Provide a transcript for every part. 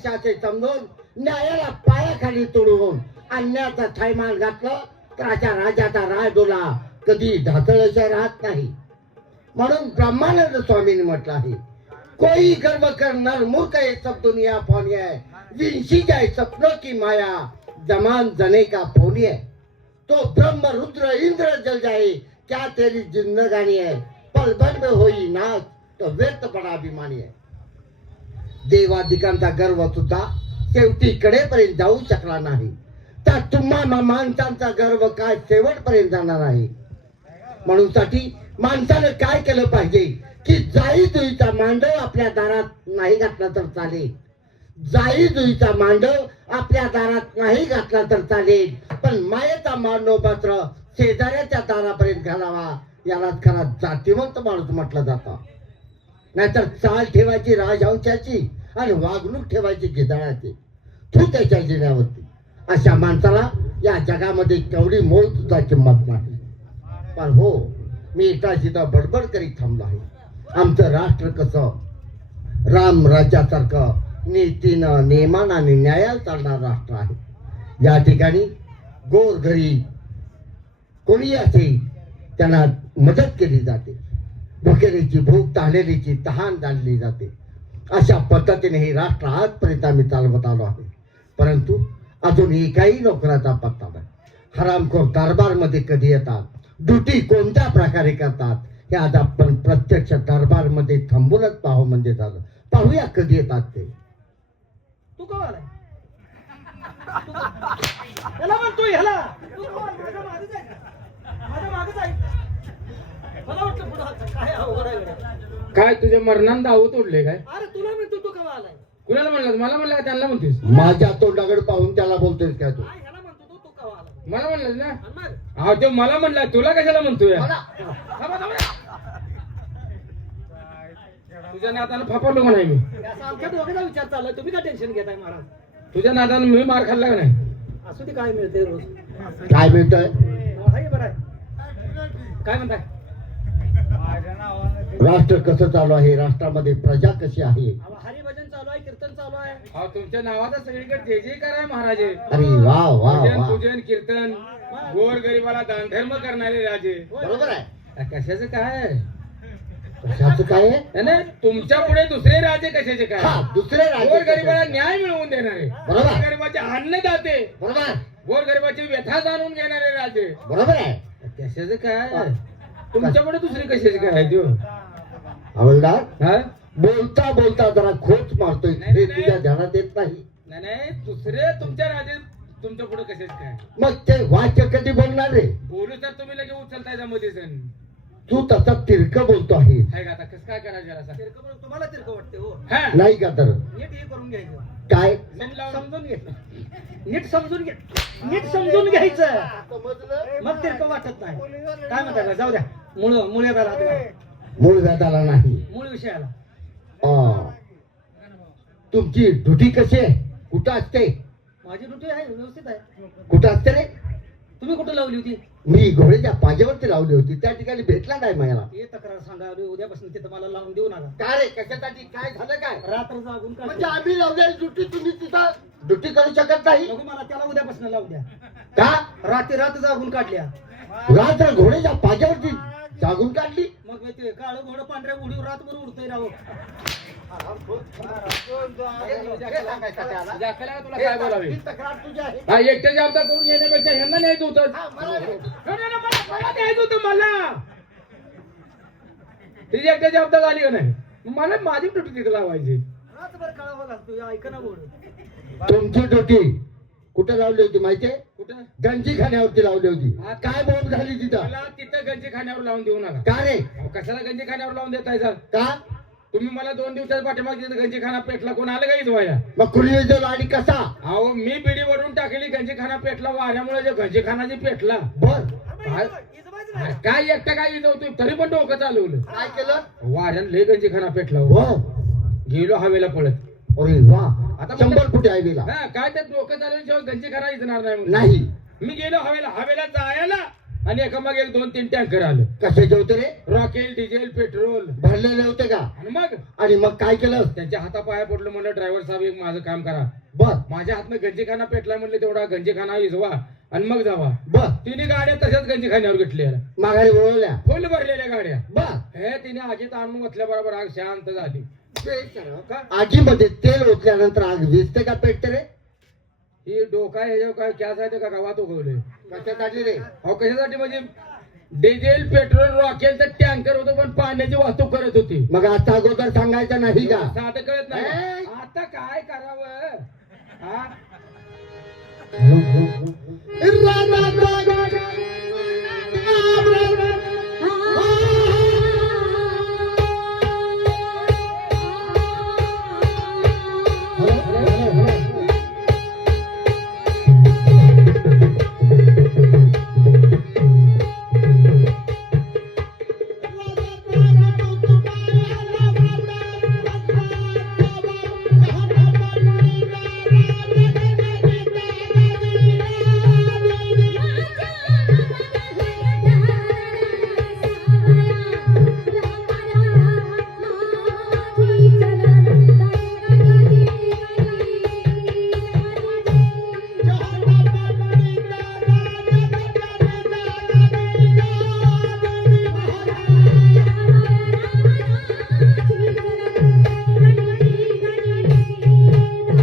न्यायाधीशाचे समजून न्यायाला पायाखाली तोडून अन्याचा थैमान घातलं तर अशा राजाचा राजोला कधी ढासळशा राहत नाही. म्हणून ब्रह्मानंद स्वामींनी म्हटलं आहे, कोई गर्व करणार मूर्ख ये सब दुनिया फोनी है, विंशी जाए सपनों की माया, जमान जने का फोनी है. तो ब्रह्म रुद्र इंद्र जल जाए, क्या तेरी जिंदगानी है, पल भर में होई नाच तो व्यर्थ बड़ा अभिमानी है. देवादिकांचा गर्व सुद्धा शेवटी कडेपर्यंत जाऊ शकला नाही, तर तुम्हा माणसांचा गर्व काय शेवटपर्यंत जाणार आहे. म्हणून साठी माणसाने काय केलं पाहिजे की जाई जुईचा मांडव आपल्या दारात नाही घातला तर चालेल, जाई जुईचा मांडव आपल्या दारात नाही घातला तर चालेल, पण मायेचा मांडव मात्र शेजाऱ्याच्या दारापर्यंत घालावा. यालाच खरा जातीवंत माणूस म्हटलं जातं. नाहीतर चाल ठेवायची राजहंशाची आणि वागणूक ठेवायची गिधाळाची, तू त्याच्या जिण्यावरती. अशा माणसाला या जगामध्ये केवढी मोल सुद्धा किंमत नाही. पण हो, मी इथं जिथं बडबड करीत थांबलो आहे. आमचं राष्ट्र कसं राम राज्यासारखं नीतीनं नियमानं आणि न्यायाला चालणारं राष्ट्र आहे. या ठिकाणी गोरगरीब कोणी असेल त्यांना मदत केली जाते, भुकेलीची भूक तहानलेलीची तहान जाणली जाते. अशा पद्धतीने हे राष्ट्र आजपर्यंत आम्ही चालवत आलो आहे. परंतु अजून एकाही नोकराचा पत्ता नाही. हरामखोर दरबारमध्ये कधी येतात, ड्युटी कोणत्या प्रकारे करतात, हे आज आपण प्रत्यक्ष दरबारमध्ये थांबूनच पाहू म्हणजे झालं. पाहूया कधी येतात ते. तू का आलाय? याला म्हणतो ह्याला तू माझ्या मागेच आहे का? माझ्या मागेच आहे. मला वाटलं पुढं हात काय अवघड आहे. काय तुझ्या मरणानं दावत उडले काय? अरे तुला म्हणतो तू का आलाय? कुणाला म्हणलं? मला म्हणलं का त्यांना म्हणतेस? माझ्या तोंडाकडे पाहून त्याला बोलतोयस काय तू? ह्याला म्हणतो तू का आलाय? मला म्हणलं ना. आणि मग हा, ते मला म्हणला, तुला कशाला म्हणतोय? तुझ्या नादानं फापरलो का नाही मी? असा आमच्या दोघांचा विचार चाललाय. तुम्ही का टेन्शन घेताय महाराज? तुझ्या नादानं मी मार खाल्ला का नाही? असू दे, काय मिळते रोज? काय मिळतंय? हाय बरं आहे. काय म्हणताय? राष्ट्र कसं चालू आहे, राष्ट्रामध्ये प्रजा कशी आहे? अहो, हरिभजन चालू आहे, कीर्तन चालू आहे. हा, तुमच्या नावाचा सगळीकडे जय जयकार आहे महाराज. अरे वा वा भजन वा, पूजन कीर्तन, गोर गरीबाला दान धर्म करणारे राजे. बरोबर आहे. कशाचं काय? कशाचं काय आहे? नाही, तुमच्या पुढे दुसरे राजे कशाचे काय? हा, दुसरे गोर राज्य गरीबाला न्याय मिळवून देणारे, बरोबर. गोर गरीबाचे अन्नदाते, बरोबर गोर गरीबाची व्यथा जाणून घेणारे राजे. बरोबर आहे. कशाचं काय? तुमच्या पुढे दुसरी कशाची काय आहे त्यो? हवलदार, हा? बोलता बोलता जरा खोच मारतोय, नाही, हे नाही. तुझ्या ध्यानात येत नाही. नाही नाही, दुसरे तुमच्या राजे तुमच्या पुढे कशाचे काय? मग ते वाक्य कधी बोलणार रे? बोलू तर तुम्ही लगेच उचलताय मध्ये जण. तू तसा तिरक बोलतो आहे, आहे का आता? कसं काय करायचं जरा सांग. तिरकं म्हणून तुम्हाला तिरकं वाटते हो. हा? नाही का? तर नीट हे करून घ्यायचं. काय समजून घे. नीट समजून घे. नीट समजून घ्यायचं, मग तिरकं वाटत नाही. काय म्हणताय का? जाऊ द्या. मूळ याला हात घाला. मूळ व्याधाला नाही. मूळ विषयाला. तुमची ड्युटी कशी आहे, कुठं असते? माझी ड्युटी आहे, व्यवस्थित आहे. कुठं असते रे? तुम्ही कुठं लावली होती? मी घोड्याच्या पाज्यावरती लावली होती, त्या ठिकाणी भेटला नाही मला. हे तक्रार सांगा. उद्यापासून तिथं मला लावून देऊ नका. काय रे, कशासाठी? काय झालं काय? रात्र जागून का? म्हणजे आम्ही लावलेली ड्युटी तुम्ही तिथं ड्युटी करू शकत नाही नको, मला त्याला उद्यापासून लावून द्या. का? रात जागून काढल्या. रात्र घोड्याच्या पाज्यावरती जागून काढली. मग मी ते काळं घोडं पांढऱ्या उडीव रातभर उडतोय राव. जाकला तुला काय बोलावे? ही तक्रार तुझी आहे. हा, एकट्या जबाबदार करून येण्यापेक्षा ह्यांना न्यायचं होतं. हा, मला नाही. मला न्यायचं होतं मला. तिची एकट्या जबाबदार आली का नाही? मला माझी ड्युटी तिथे लावायची. रातभर काळावं घालतोय, ऐका ना बोल. तुमची ड्युटी कुठं लावली होती माहितीये? कुठं? गंजी खाण्यावरती लावली होती. काय बोंब झाली तिथं? मला तिथं गंजी खाण्यावर लावून देऊ नका. का रे? अहो, कशाला गंजी खाण्यावर लावून देताय सर? का? तुम्ही मला 2 दिवसाच्या पाठीमागे तिथं गंजी खाना पेटला, कोण आलं का इथं व्हायला? मग कुणी जर आणि कसा? अहो, मी बिडी वरून टाकली, गंजी खाना पेटला वाऱ्यामुळे. जे गंजी खाना जे पेटला, बर, अरे काय एकटा काय नव्हतं, तरी पण डोकं चालवलं. काय केलं? वाऱ्यानं लय गंजी खाना पेटला हो. हो. गेलो हवेला पळत. अरे वा, आता 100 फुटे आहे गेला. हा, काय त्यात डोकं चालवल्याशिवाय गंजी खाना येणार नाही म्हणून. नाही. मी गेलो हवेला जायला आणि एकामाग एक 2-3 टँकर आलं. कशाचे होते रे? रॉकेल, डिझेल, पेट्रोल. भरलेले होते का? आणि मग आणि मग काय केलं? त्यांच्या हातापाया पडलो, म्हणलं ड्रायव्हर साहेब एक माझं काम करा. बर माझ्या हातनं गंजीखाना पेटला, म्हणले तेवढा गंजीखाना विझवा आणि मग जावा. बर तिने गाड्या तशाच गंजीखान्यावर घेतल्या, माघारी वळवल्या. फुल भरलेल्या गाड्या. बर हे तिने आगीत आणून ओतल्याबरोबर आग शांत झाली. का? आगीमध्ये तेल ओतल्यानंतर आग विजते का पेटते रे? ही डोका हे काय क्या आहे का गावात उगवले. कशात आली रे? अहो कशासाठी म्हणजे डिझेल, पेट्रोल, रॉकेलचं टँकर होतं, पण पाण्याची वाहतूक करत होती. मग आता अगोदर सांगायचं नाही का? साधं कळत नाही. ए? आता काय करावं? हा?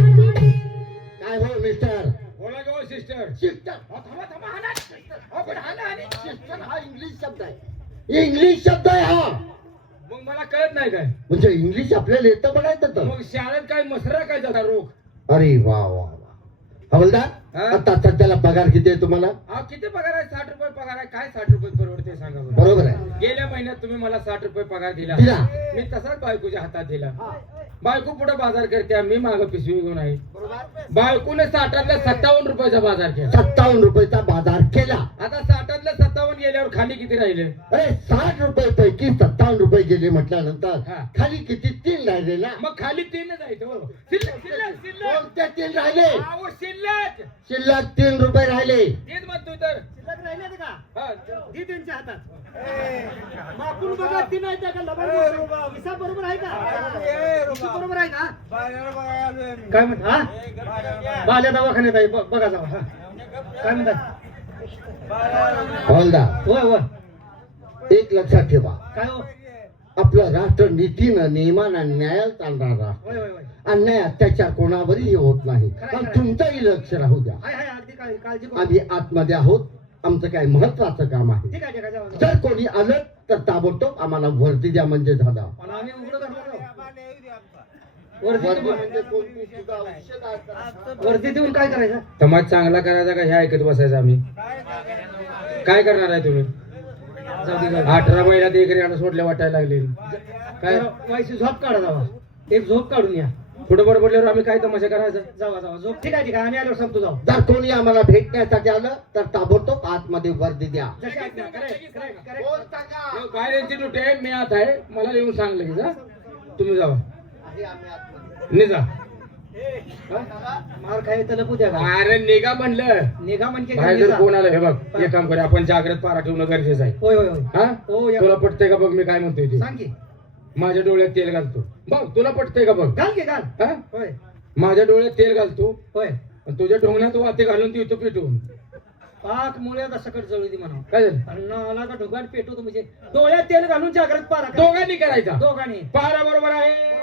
काय हो मिस्टर? बोला गो सिस्टर. शिस्टर थांबा थांबा, हा ना. अहो, पण हा ना, हा ना. शिस्टर हा इंग्लिश शब्द आहे. इंग्लिश शब्द आहे हा. मग मला कळत नाही काय. म्हणजे इंग्लिश आपल्याला येतं म्हणायचं तर. मग शाळेत काय मसरा काय जाता रोग. अरे वा वा वा. हवलदार हा? आता सध्याला पगार किती आहे तुम्हाला? हा किती पगार आहे? 60 रुपये पगार आहे. काय 60 रुपये परवडते सांगा बरं. बरोबर आहे. गेल्या महिन्यात तुम्ही मला 60 रुपये पगार दिला. दिला. मी तसाच बायकोच्या हातात दिला. बायको पुढे बाजार करते, मी माग पिशवी घेऊन आहे. बायकोने 60तल्या 57 रुपयाचा बाजार केला. 57 रुपयाचा बाजार केला. आता 60तल्या 57 गेल्यावर खाली किती राहिले? अरे 60 रुपये पैकी 57 रुपये गेले म्हटल्यानंतर हा. खाली किती? 3 राहिले ना. मग खाली 3 जायचं. हो. शिल्लक शिल्लक शिल्लक. कोणते 3 राहिले? अहो, शिल्लक शिल्लक 3 रुपये राहिले. तेच म्हणतोय तर. शिल्लक राहिले का? हा. दी त्यांच्या हातात. मापून बघा, ती नाही त्या का लबाड बोलतोय. हिसाब बरोबर आहे का? हिसाब बरोबर आहे का? काय म्हणत? हा? बाल्या दवाखान्यात आहे, बघा जावा. हा. काय म्हणतात? हवलदार होय होय. एक लक्षात ठेवा, काय हो? आपलं राष्ट्र नीतीनं नियमानं न्यायाला चालणार राष्ट्र. होय होय होय. अन्याय अत्याचार कोणावरही होत नाही. खरं, पण खरं. तुमचंही लक्ष राहू द्या. हाय हाय, अगदी काळजी करू. आम्ही आतमध्ये आहोत. आमचं काही महत्वाचं काम आहे. ठीक आहे ठीक आहे, जावा, जावा. जर कोणी आलं तर ताबडतोब आम्हाला वर्दी द्या म्हणजे झालं. पण आम्ही उघडं धरणार आहोत. वर्दी वर्दी देऊन- म्हणजे कोणती सुद्धा औषध असतात. वर्दी देऊन काय करायचं? समाज चांगला करायचा का हे ऐकत बसायचं आम्ही? काय करणार आहे तुम्ही? जाऊ दे, जाऊ दे. 18 महिन्यात एक रेणं सोडल्या वाटायला लागले. काय जरा वायसी झोप काढा जावा. एक झोप काढून या. पुढे बडबडल्यावर आम्ही काय तमाशा करायचा? जावा जावा झोप. ठीक आहे ठीक आहे, आम्ही आल्यावर सांगतो. जाऊ. जर कोणी आम्हाला भेटण्यासाठी आलं तर ताबडतोब आतमध्ये वर्दी द्या. जशी आज्ञा. Correct, correct, correct. बाहेर यांची ड्युटी आहे, मी आत आहे. मला येऊन सांगलं की जा तुम्ही जावा. निघा. मार खाय तर लपू द्या का? अरे निघा म्हणलं. निघा म्हणजे बाहेर जर कोण आलं हे बघ, एक काम करूया, आपण जागृत पारा ठेवणं गरजेचं आहे. होय होय होय. हा? हो या. तुला पटतंय का बघ मी काय म्हणतोय ते? सांग की. माझ्या डोळ्यात तेल घालतो बघ. तुला पटतंय का बघ? घाल की घाल. हा? होय माझ्या डोळ्यात तेल घालतो होय. आणि तुझ्या ढोंगण्यात वाते घालून ती इथं पेटवून. पाक मुळ्यात सकट जळू दे म्हणा. काय झालं? अन्नाला का ढोगाट पेटवतो म्हणजे डोळ्यात तेल घालून जागृत पारा करा. दोघांनी करायचा. दोघांनी. पारा बरोबर आहे.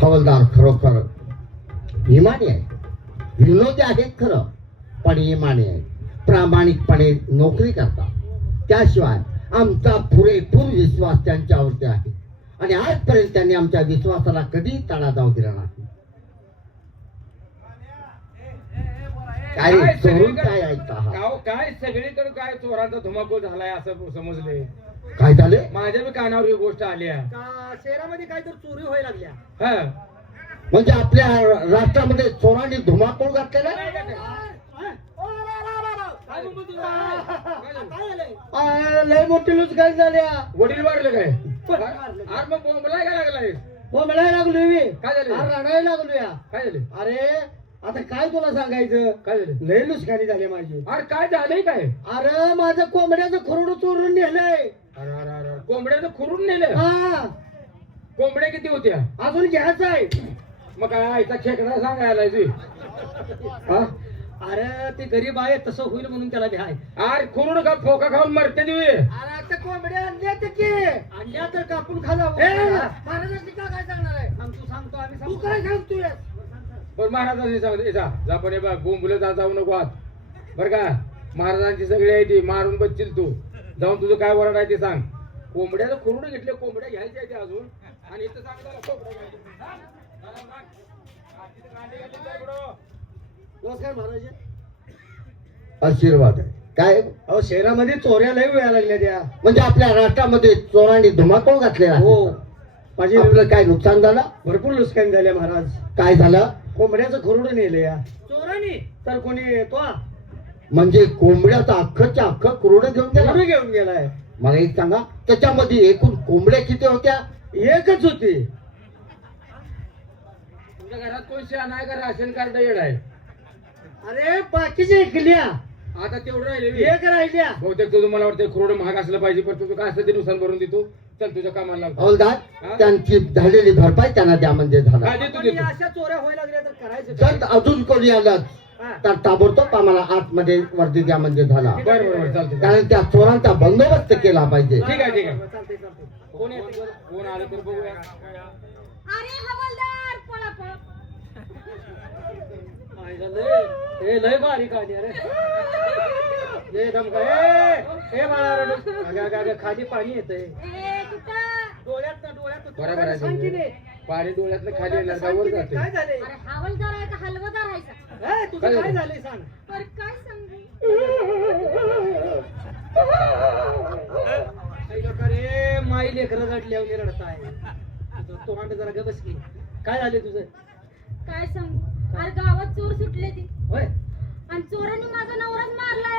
हवलदार खरोखर इमानी आहे. विनोदी आहेत खरं, पण इमानी आहे. प्रामाणिकपणे नोकरी करतात. त्याशिवाय आमचा पुरेपूर विश्वास त्यांच्यावरती आहे आणि आजपर्यंत त्यांनी आमच्या विश्वासाला कधी तडा जाऊ दिला नाही. काय काय चोरून सगळीकडे- काय ऐकता आहात? काय सगळीकडे काय चोरांचा धुमाकूळ झालाय असं समजले. काय झाले? माझ्या बी कानावर ही गोष्ट आली आहे. का शहरामध्ये काय तर चोरी व्हायला लागल्या. हा. म्हणजे आपल्या राष्ट्रामध्ये चोरांनी धुमाकूळ घातलेला? काय म्हणतो तुझं? काय झालंय? लय मोठी लुचकाई झाल्या. वडील वाढले काय? अरे मग बोंबलाय काय लागलाय? हो मिळायला लागलोय मी. काय झालं? अरे रडायला लागलोय. काय झालं? अरे आता काय तुला सांगायचं, काय झालं? लय नुकसानी झाली माझी. अरे काय झालंय काय? अरे माझं कोंबड्याचं खुरडं चोरून नेलंय. अरे अरे अरे कोंबड्याचं खुरून नेलं? हा कोंबड्या किती होत्या? अजून घ्यायचं आहे. मग काय आईचा खेकडा सांगायला तू? हा? अरे ते गरीब आहे तसं होईल म्हणून त्याला भ्याय. अरे खुरून का फोका खाऊन मरते तुम्ही? अरे आता कोंबड्या आणल्या तर की आणल्या तर कापून खाला. महाराजांनी का काय सांगणार आहे? तू सांगतो आम्ही तू काय सांगतोय? पण महाराजांनी सांगते जा पण हे बघ बोंबलं जाऊ नको आत बर का. महाराजांची सगळी आहे ती मारून बसशील तू. जाऊन तुझं काय वरड आहे ते सांग. कोंबड्याचं खुरून घेतले, कोंबड्या घ्यायच्या ते अजून आणि इथं सांग त्याला कोंबड्या घ्यायच्या. नमस्कार महाराज. आशीर्वाद आहे काय. अहो शहरामध्ये चोऱ्या लय वेळा लागल्या त्या. म्हणजे आपल्या राष्ट्रामध्ये चोरांनी धुमाकूळ घातलेला आहे. हो माझी आपलं काय नुकसान झालं? भरपूर नुकसान झाले महाराज. काय झालं? कोंबड्याचं खुरडं नेलं या चोरांनी. तर कोणी तो म्हणजे कोंबड्याचं अख्खच्या अख्खं कुरडं घेऊन गेला. खुरडं घेऊन गेलाय. मला एक सांगा, त्याच्यामध्ये एकूण कोंबड्या किती होत्या? एकच होती. तुमच्या घरात कोण शहाणा आहे का राशन कार्ड येड आहे? अरे बाकीचे ऐकल्या, आता तेवढं राहिले एक राहिल्या. बहुतेक तुझं मला वाटतं खुरडं महाग असलं पाहिजे, पण तुझं काय असतं ते नुकसान भरून देतो. चल तुझ्या कामाला लागतो. हवलदार, त्यांची झालेली भरपाई त्यांना द्या म्हणजे झाला. काय देतो पण देतो. या अशा चोऱ्या व्हायला लागल्या तर करायचं काय? जर अजून कोणी आलं हा. तर ताबडतोब आम्हाला आतमध्ये वर्दी द्या म्हणजे झाला. बरं बरं चालतं. कारण त्या चोरांचा बंदोबस्त केला पाहिजे. ठीक आहे ठीक आहे. चालतंय चालतंय. कोण येते? कोण आलं तर बघूया. अरे हवालदार पळा पळा. लय लय बारीक आली. अरे ये धमका. ए बाळा रडू. अगं अगं अगं खाली पाणी येतंय ए कुठं? डोळ्यात डोळ्यात. बरोबर आहे सांग की तुझं. नाही. पाणी डोळ्यातलं खाली येणार का सांग वर की नाही, जाते? काय झालंय? अरे हवालदार आहे का हलवदार आहे का? तुझं काय काय झालं? झालंय सांग. पर काय सांगू? अरे माई लेकरं गाठल्यावर रडताय. तोंड जरा ग बस की. काय झाले तुझं? काय सांगू? अरे गावात चोर सुटले ती होय. आणि चोरांनी माझा नवराच मारलाय.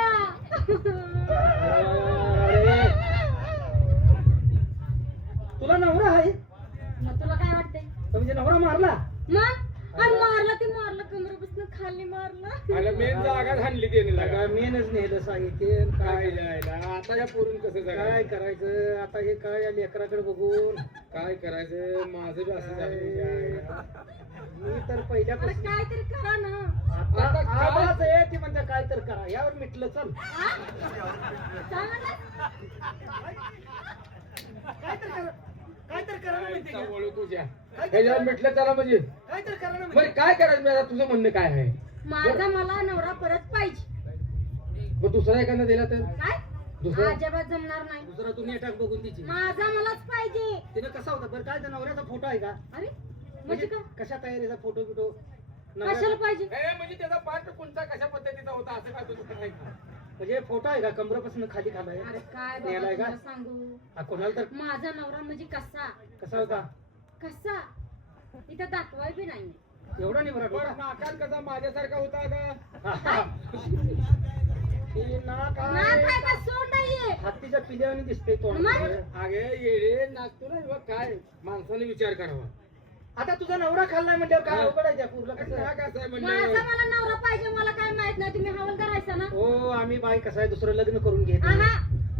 अरे, तुला नवरा आहे मग तुला काय वाटतंय? म्हणजे नवरा मारला. मग आणि मारला ती मारला कमरेपासून खाली मारला. आला मेन जागा हाणली त्याने लागा. लगा मेनच नेलं सांगितलं. काय जायला आता या पोरून कसं काय जाय करायचं आता? हे काय या लेकराकडे बघून काय करायचं? माझं बी असं झालं. मी तर अरे पहिल्यापासून काय तरी करा ना. आता काय? आवाज आहे ती म्हणजे काय तर करा. यावर मिटलं चल. हा? काय म्हणला? काय तर करा. काय तर करा ना म्हणते काय की. बोलू तुझ्या ह्याच्यावर मिटलं त्याला म्हणजे काय तर करा ना बरं म्हणते. काय करायचं? मी आता तुझं म्हणणं काय आहे? माझा मला नवरा परत पाहिजे. मग दुसरा एखादा दिला तर काय? दुसरा? अजिबात जमणार नाही. दुसरा तुम्ही अटॅक बघून तिची. माझा मलाच पाहिजे. तिने कसा होता बरं? काय त्या नवऱ्याचा फोटो आहे का? अरे म्हणजे काय? कशा तयारीचा फोटो बिटो? कशाला पाहिजे? म्हणजे त्याचा पाठ कोणता कशा पद्धतीचा होता असं काय तुझं करायचं? म्हणजे फोटो आहे का कमरेपासून खाली खालाय? अरे काय नेलाय बाबा का? तुला सांगू. हा, कोणाला तर माझा नवरा म्हणजे कसा कसा होता? कसा इथं दाखवाय बी नाही. एवढा नाही बरं, बरं. नाकात कसा माझ्यासारखा होता का? नाक आहे का सोंड आहे? हत्तीच्या पिल्यावानी दिसते तो. मग? अगे येडे नाचतो ना बघ काय माणसाने विचार करावा. आता तुझा नवरा खाल्लाय म्हणल्यावर काय हा. अवघड आहे त्या पूर्ण कसं नाक आहे? असं आहे माझा म्हणजे मला नवरा पाहिजे. मला काय माहित नाही. तुम्ही हवालदार आहेसा ना? हो आम्ही बाई कसं आहे दुसरं लग्न करून घेत. आहा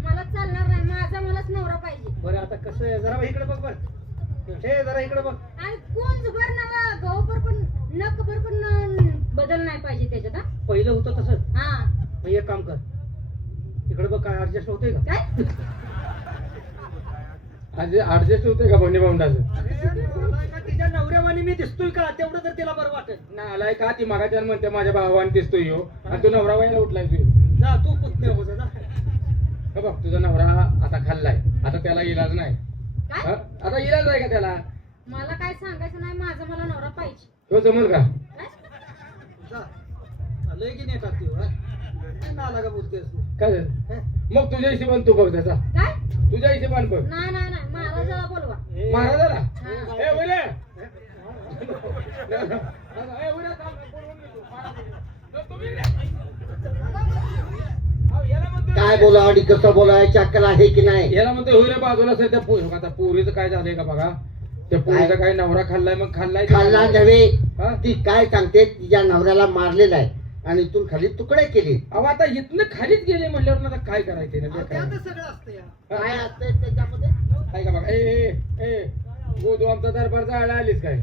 मला चालणार नाही. माझा मलाच नवरा पाहिजे. बरं आता कसं आहे जरा इकडे बघ बर. हे जरा इकडे बघ. आणि कोण भर नवा गहूभर पण नकभर पण बदल नाही पाहिजे त्याच्यात. हा? पहिलं होतं तसं. हा मग एक काम कर इकडे बघ काय ऍडजस्ट होतंय का? काय? ऍडजस्ट होते का बंडी बाउंडाचं? अरे, बोलाय का तिच्या नवऱ्यावानी मी दिसतोय का? तेवढं तर तिला बरं वाटेल. ना आलाय का ती मागाच्या म्हणते माझ्या भावाने दिसतोय ह्यो आणि तू नवरा व्हायला उठलाय तू. जा तू पुतण्या हो जा. हे बघ तुझा नवरा आता खाल्लाय, आता त्याला इलाज नाही. काय? हा? आता इलाज आहे का त्याला? मला काय सांगायचं नाही. माझा मला नवरा पाहिजे. तो जमल का? काय? जा लय की नेतात ती हो, हा? नाला का बोलतेस तू? काय झालं? हे? मग तुझ्या हिशोबाने तू बघ त्याचा. काय? तुझ्या हिशोबाने बघ. नाही नाही नाही. महाराजाला बोलवा. हे- महाराजाला हा. ए उरे हे? ए उरे थांब, बोलवून घेतो. महाराज. तुम्ही इकडे. अहो, याला म्हणतो काय बोला आणि कसं बोलायची अक्कल आहे की नाही? याला म्हणतो होय रे बाजूला सर त्या आता पोरीचं काय झालंय का बघा, त्या पोरीचा काय नवरा खाल्लाय, मग खाल्लाय खाल्ला नव्हे, हा? ती काय सांगते तिच्या नवऱ्याला मारलेला आहे आणि इथून खाली तुकडे केले. अहो आता इथनं खालीच गेले म्हणल्यावर ना आता काय करायचं ना, त्यातच सगळं असतं या. काय असते त्याच्यामध्ये? काय का बघा, ए गोदू आमचा दरबार जायला आलीस काय?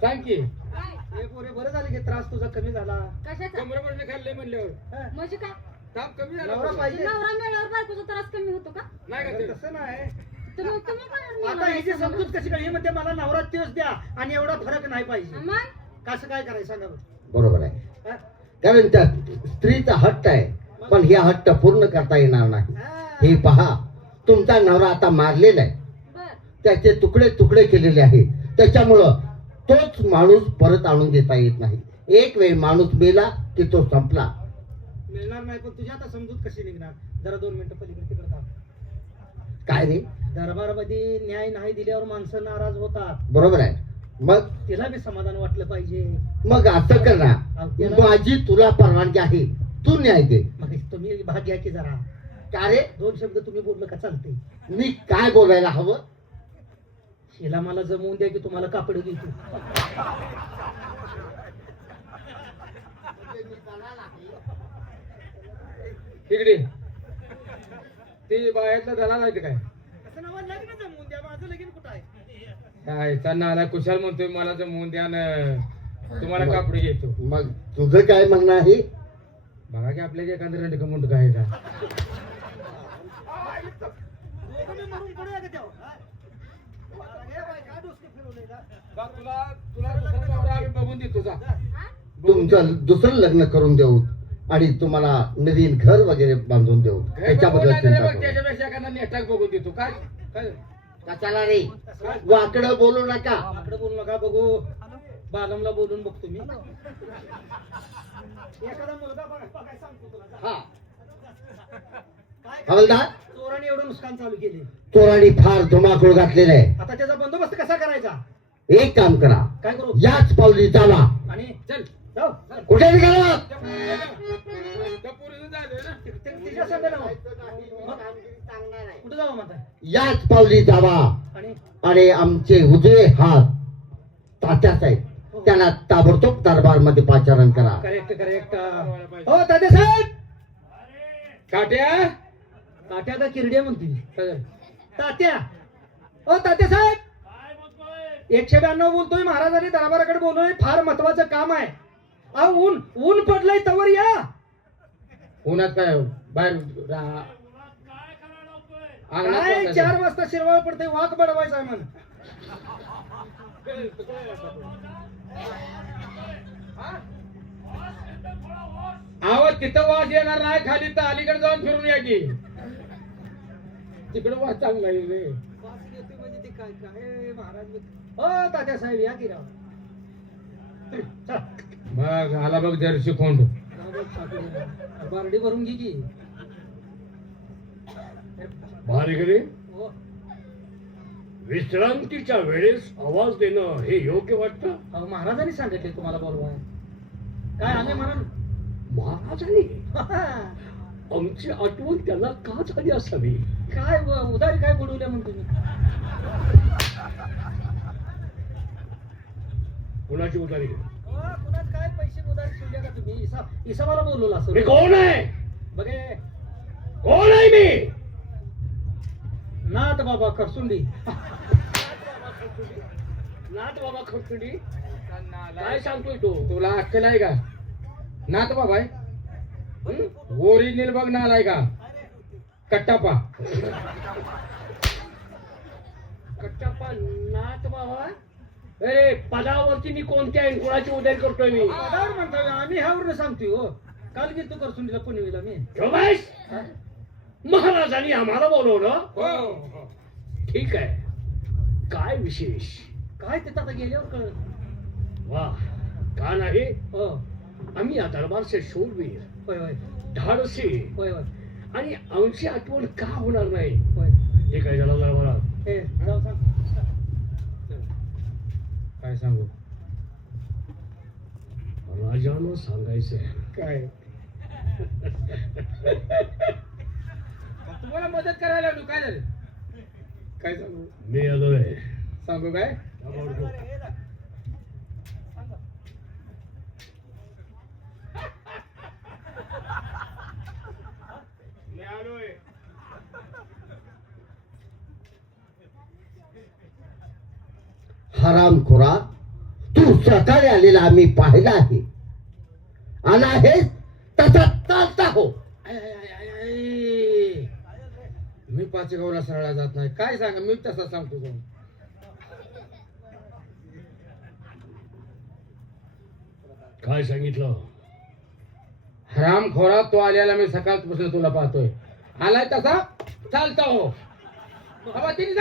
सांग की. काय हे पोरे बरं झालं की त्रास तुझा कमी झाला. कशाचा कमरबंद खाल्ले म्हणल्यावर हा. म्हणजे काय ताप कमी झाला नवरा का? पाहिजे. नवरा मिळाल्यावर बायकोचा त्रास कमी होतो का? नाही का ते? तसं नाही. तुम्ही तुम्ही काय आता ह्याची समजूत कशी कळली म्हणते मला नवरा तेच द्या आणि एवढा फरक नाही पाहिजे. मग कसं काय करायचं सांगा बरं. बरोबर आहे, हा? कारण त्या स्त्रीचा हट्ट आहे, पण हे हट्ट पूर्ण करता येणार नाही. हे पहा, तुमचा नवरा आता मारलेला आहे, बर त्याचे तुकडे तुकडे केलेले आहे, त्याच्यामुळं तोच माणूस परत आणून देता येत नाही. एक वेळ माणूस मेला की तो संपला. मिळणार नाही, पण तुझ्या आता समजूत कशी निघणार. जरा 2 मिनिटं पलीकडे तिकडे थांब. काय रे? दरबारामध्ये न्याय नाही दिल्यावर माणसं नाराज होतात. बरोबर आहे. मग तिला बी समाधान वाटलं पाहिजे. मग असं कर ना, माझी तुला परवानगी आहे, तू न्याय दे. मग तुम्ही भाग घ्या की जरा. का रे? 2 शब्द तुम्ही बोललं का चालते. मी काय बोलायला हवं? हिला मला जमवून द्या की तुम्हाला कापड देतो. तिकडे ते बायातला झाला नाही ते काय असं नाव लग्न जमवून द्या. माझं लगीन कुठं आहे? काय त्यांना आला कुशाल म्हणतोय मला जमवून द्या ना, तुम्हाला कापडी घेतो. मग तुझं काय म्हणणं आहे? बघा की आपल्या एखादं रंडक मुंडक आहे का? तुम्ही म्हणून पुढे या का तेव्हा? हा? अरे बाई, काय डोसकं फिरवलंय का? बघ, तुला दुसरा नवरा आम्ही बघून देतो जा. तुमचं दुसरं लग्न करून देऊ आणि तुम्हाला नवीन घर वगैरे बांधून देऊ, घर त्याच्याबद्दल बघून चिंता नाही, करू. त्याच्यापेक्षा एखादा नेटाक बघून देतो. काय काय कशाला रे? वाकडं बोलू नका. आकडे बोलू नका. बघू बालमला बोलून बघतो मी. एखादा मुलगा बघाय सांगतो तुला. हा, काय हवालदार, चोराने एवढं नुकसान चालू केले. चोरांनी फार धुमाकूळ घातलेला आहे. आता त्याचा बंदोबस्त कसा करायचा? एक काम करा, काय करू? याच पावली चाला. आणि चल जाऊ. कुठे निघाला? त्या पोरीचं झालंय ना. तिच्या संग ना मग. कुठं जावं म्हणताय? याच पावली जावा आणि आणि आमचे उजवे हात तात्याच आहेत, त्यांना ताबडतोब दरबार मध्ये पाचारण करा. Correct correct. हो तात्या साहेब. काट्या तात्या का किरड्या म्हणते तात्या. ओ तात्या साहेब. 192 बोलतोय. महाराजांनी दरबाराकडे बोलवलंय, फार महत्वाचं काम आहे. अहो ऊन पडलंय तवर या. उन्हात काय बाहेर अंगणात काय बसायचं. 4 वाजता शिरवाळ पडते. वाक बडवायचा आहे म्हण. आहो तिथं वास येणार नाही, खाली तर अलीकडे जाऊन फिरून या की. तिकडे वास चांगला आहे रे. म्हणजे ते काय काय महाराज. हो तात्या साहेब या की राव. चला. बघ आला बघ जर्सी खोंड. बारडी भरून घे की. भारेकरे, हो. विश्रांतीच्या वेळेस आवाज देणं हे योग्य वाटतं? अहो महाराजांनी सांगितले तुम्हाला बोलवाय. काय आले म्हणाल? महाराजांनी आमची आठवण त्याला का झाली असावी? काय उधारी काय बुडवल्या म्हणून तुम्ही? कुणाची उधारी? कुणात काय पैसे उधारी शिवल्या का तुम्ही? इसाबाला बोलवलं असं. मी कोण आहे? बघे कोण आहे मी? नाथ बाबा खरसुंडी. नाथ बाबा खरचुडी. काय सांगतोय तो? तुला अक्कल आहे का? नाथ बाबा आहे ओरिजिनल बघ नालाय का कट्टापा. कट्टाप्पा नाथ बाबा? अरे पदावरती मी कोणत्या आहे? कुणाची उधारी करतोय मी? पदावर म्हणतोय आम्ही ह्यावरून सांगतोय. हो काल गेलो खरसुंडीला पुणेला मी. रमेश, महाराजांनी आम्हाला बोलवलं? हो. ठीक आहे. काय विशेष? काय तिथं आता गेल्यावर कळलं. वा, का नाही? हो आम्ही या दरबारचे शूरवीर, होय होय धाडसी होय होय आणि आमची आठवण का होणार नाही? होय. हे काय झालं दरबारात? हे जाऊ सांग. काय सांगू? राजानं सांगायचंय. काय मला मदत करायला लागलो. काय झालं? काय सांगू? मी आलोय. सांगू काय? मी आलोय. हरामखोरा, तू सकाळी आलेला आम्ही पाहिला आहे. आला आहेस तसा चालता हो. आय, आय, आय, आय, आय. मी पाचेगावला सरळा जात नाही. काय सांगा, मी तसा सांगतो जाऊन. काय सांगितलं? हरामखोरा, तो आलेला मी सकाळपासून तुला पाहतोय. आलाय तसा चालता हो. बाबा तिने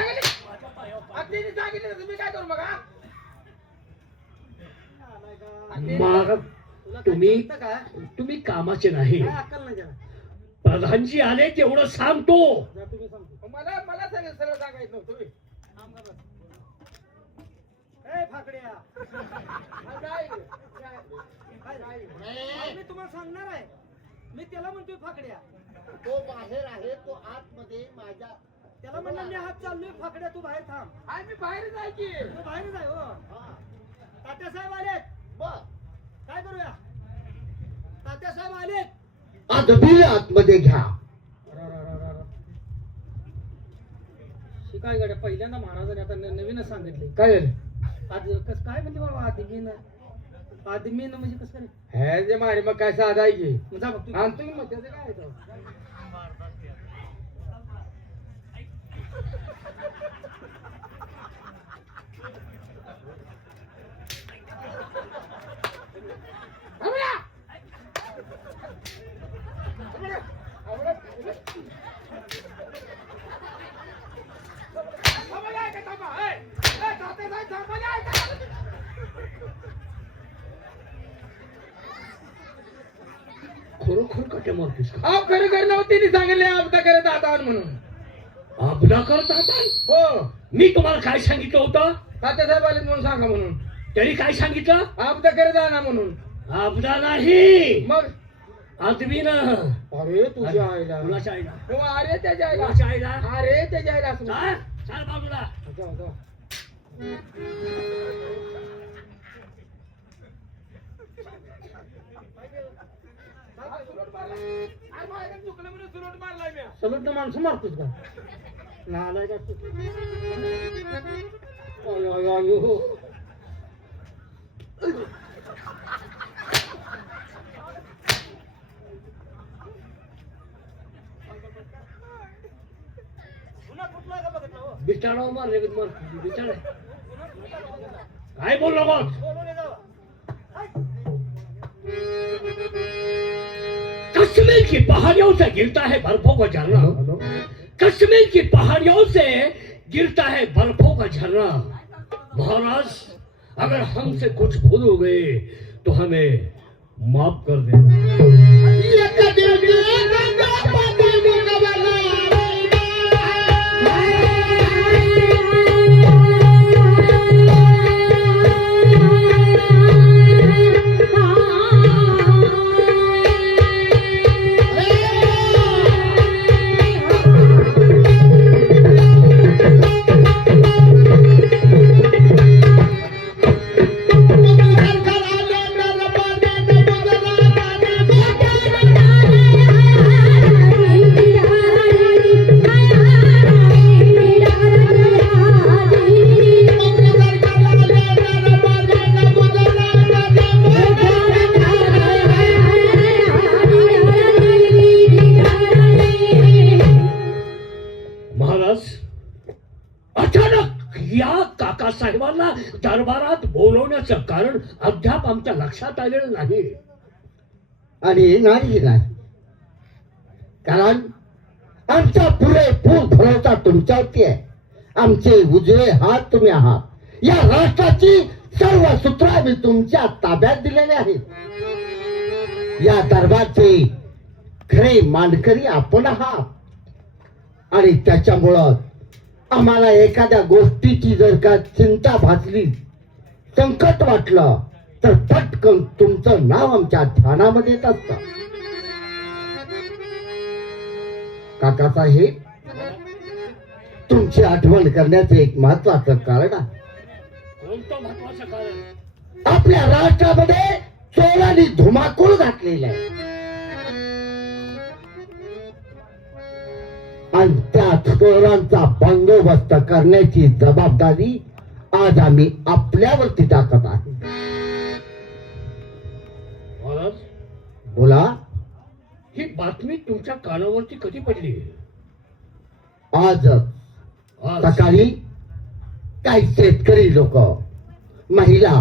सांगितलं तुम्ही काय करू बघा. मग तुम्ही कामाचे नाही. प्रधानजी आले तेवढं सांगतो. मला सरळ सांगायचं नव्हतं तुम्ही. फाकड्या मी तुम्हाला सांगणार आहे. मी त्याला म्हणतोय फाकड्या. तो बाहेर आहे, तो आतमध्ये माझ्या. त्याला म्हणलं मी हात चाललोय. फाकड्या तू बाहेर थांब. आय मी बाहेर जायची. तू बाहेर जाय. हो तात्यासाहेब आलेत. काय करूया? तात्यासाहेब आलेत. आदबी आतमध्ये घ्या. शिकाय गड्या, पहिल्यांदा महाराजांनी आता नवीनच सांगितले. काय झालं? आज कस काय म्हणजे बाबा आदमीन म्हणजे कसं काय? हे जे मारे मग काय साधा आहे की. जा बघ तू. आणतो की मग त्याचं काय आहे तो? खरोखर कटे मारतोस का? अहो खरं खरं नव्हती ती सांगितले आपदा करत आता म्हणून. आपला करत आता? हो, मी तुम्हाला काय सांगितलं होतं? तात्यासाहेब आले म्हणून सांगा म्हणून. तरी काय सांगितलं? आपदा करत आणा म्हणून. आपला नाही, मग आदमीन. अरे तुझ्या आईला. कुणाच्या आईला? हो, अरे त्याच्या आईला. कुणाच्या आईला? अरे त्याच्या आईला असं चाल चाल बाजूला. जाऊ, जाऊ. सलट माणसं मारतोस का? नालाय का तू? अयो, अयो, अयो. बिचारा मारले बिचारा. काय बोललो मग? कश्मीर की पहाड़ियों से गिरता है बर्फों का झरना. कश्मीर की पहाड़ियों से गिरता है बर्फों का झरना. महाराज, अगर हमसे कुछ भूल हो गए तो हमें माफ कर देना. साहेबांना दरबारात बोलवण्याचं कारण अद्याप आमच्या लक्षात आलेलं नाही. आणि नाही कारण आमचा पुरेपूर भरोसा तुमच्यावरती आहे. आमचे उजवे हात तुम्ही आहात. या राष्ट्राची सर्व सूत्र आम्ही तुमच्या ताब्यात दिलेले आहेत. या दरबारचे खरे मानकरी आपण आहात. आणि त्याच्यामुळं आम्हाला एखाद्या गोष्टीची जर का चिंता भासली, संकट वाटलं, तर पटकन तुमचं नाव आमच्या ध्यानामध्ये येत असतं. काकासाहेब, तुमची आठवण करण्याचं एक महत्वाचं कारण आहे. कोणतं महत्वाचं कारण? आपल्या राष्ट्रामध्ये चोरांनी धुमाकूळ घातलेला आहे आणि त्या चोरांचा बंदोबस्त करण्याची जबाबदारी आज आम्ही आपल्यावरती टाकत आहे. महाराज, बोला. ही बातमी तुमच्या कानावरती कधी पडली? आज आज. सकाळी काही शेतकरी लोक, महिला